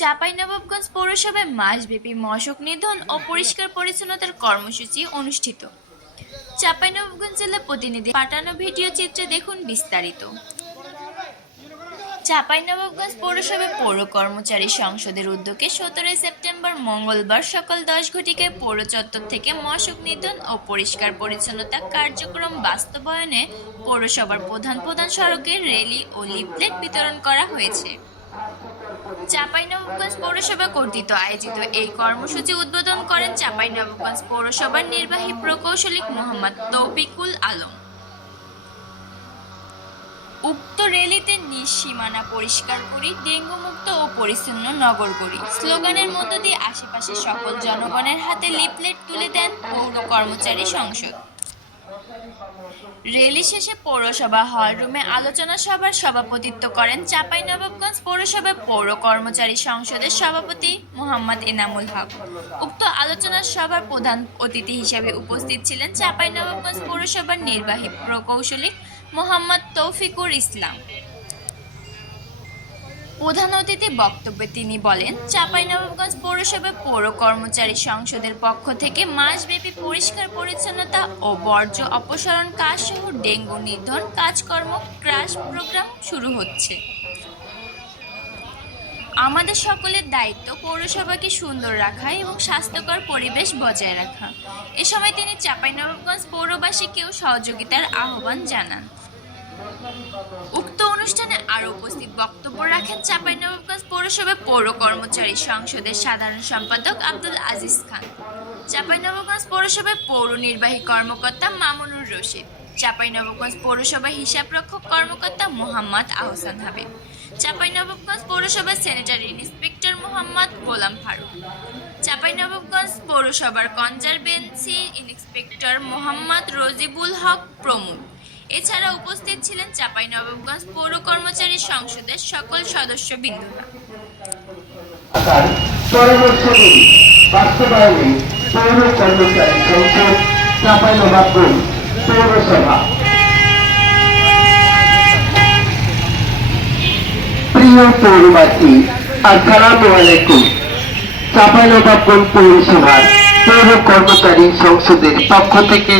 চাঁপাইনবাবগঞ্জ পৌরসভায় মাসব্যাপী মশক নিধন ও পরিষ্কার পরিচ্ছন্নতার কর্মসূচি অনুষ্ঠিত। চাঁপাইনবাবগঞ্জ জেলা প্রতিনিধি পাঠানো ভিডিও চিত্রে দেখুন বিস্তারিত। চাঁপাইনবাবগঞ্জ পৌরসভায় পৌর কর্মচারী সংসদের উদ্যোগে সতেরোই সেপ্টেম্বর মঙ্গলবার সকাল দশ ঘটিকায় পৌর চত্বর থেকে মশক নিধন ও পরিষ্কার পরিচ্ছন্নতা কার্যক্রম বাস্তবায়নে পৌরসভার প্রধান প্রধান সড়কে রেলি ও লিফলেট বিতরণ করা হয়েছে। চাঁপাইনবাবগঞ্জ পৌরসভা কর্তৃক আয়োজিত এই কর্মসূচি উদ্বোধন করেন চাঁপাইনবাবগঞ্জ পৌরসভার নির্বাহী প্রকৌশলী মোহাম্মদ তৌফিকুল আলম। উক্ত র্যালিতে নিঃসীমানা পরিষ্কার করি ডেঙ্গু মুক্ত ও পরিচ্ছন্ন নগর করি। স্লোগানের মধ্য দিয়ে আশেপাশের সকল জনগণের হাতে লিফলেট তুলে দেন পৌর কর্মচারী সংসদ। র্যালি শেষে পৌরসভা হল রুমে আলোচনা সভার সভাপতিত্ব করেন চাঁপাইনবাবগঞ্জ পৌরসভার পৌর কর্মচারী সংসদের সভাপতি মোহাম্মদ এনামুল হক। উক্ত আলোচনা সভার প্রধান অতিথি হিসেবে উপস্থিত ছিলেন চাঁপাইনবাবগঞ্জ পৌরসভার নির্বাহী প্রকৌশলী মোহাম্মদ তৌফিকুর ইসলাম। প্রধান অতিথি বক্তব্যে তিনি বলেন, চাঁপাইনবাবগঞ্জ পৌরসভার পৌর কর্মচারী সংসদের পক্ষ থেকে মাসব্যাপী পরিষ্কার পরিচ্ছন্নতা ও বর্জ্য অপসারণ কাজ সহ ডেঙ্গু নিধন কাজকর্ম ক্রাশ প্রোগ্রাম শুরু হচ্ছে। আমাদের সকলের দায়িত্ব পৌরসভাকে সুন্দর রাখা এবং স্বাস্থ্যকর পরিবেশ বজায় রাখা। এ সময় তিনি চাঁপাইনবাবগঞ্জ পৌরবাসীকেও সহযোগিতার আহ্বান জানান। উক্ত অনুষ্ঠানে আরও উপস্থিত বক্তব্য রাখেন চাঁপাইনবাবগঞ্জ পৌরসভার পৌর কর্মচারী সংসদের সাধারণ সম্পাদক আব্দুল আজিজ খান। চাঁপাইনবাবগঞ্জ পৌরসভার পৌর নির্বাহী কর্মকর্তা মামুনুর রশিদ। চাঁপাইনবাবগঞ্জ পৌরসভার হিসাবরক্ষক কর্মকর্তা মোহাম্মদ আহসান হাবিব। চাঁপাইনবাবগঞ্জ পৌরসভার স্যানিটারি ইন্সপেক্টর মোহাম্মদ গোলাম ফারুক। চাঁপাইনবাবগঞ্জ পৌরসভার কনজারভেন্সি ইন্সপেক্টর মোহাম্মদ রজিবুল হক প্রমুখ। এছাড়া উপস্থিত ছিলেন চাঁপাইনবাবগঞ্জ পৌর কর্মচারী সংসদের সকল পরামর্শগুলি বাস্তবায়নে পৌর কর্মচারী সংসদ চাঁপাইনবাবগঞ্জ পৌরসভা। প্রিয় পৌরসভার পৌর কর্মচারী সংসদের পক্ষ থেকে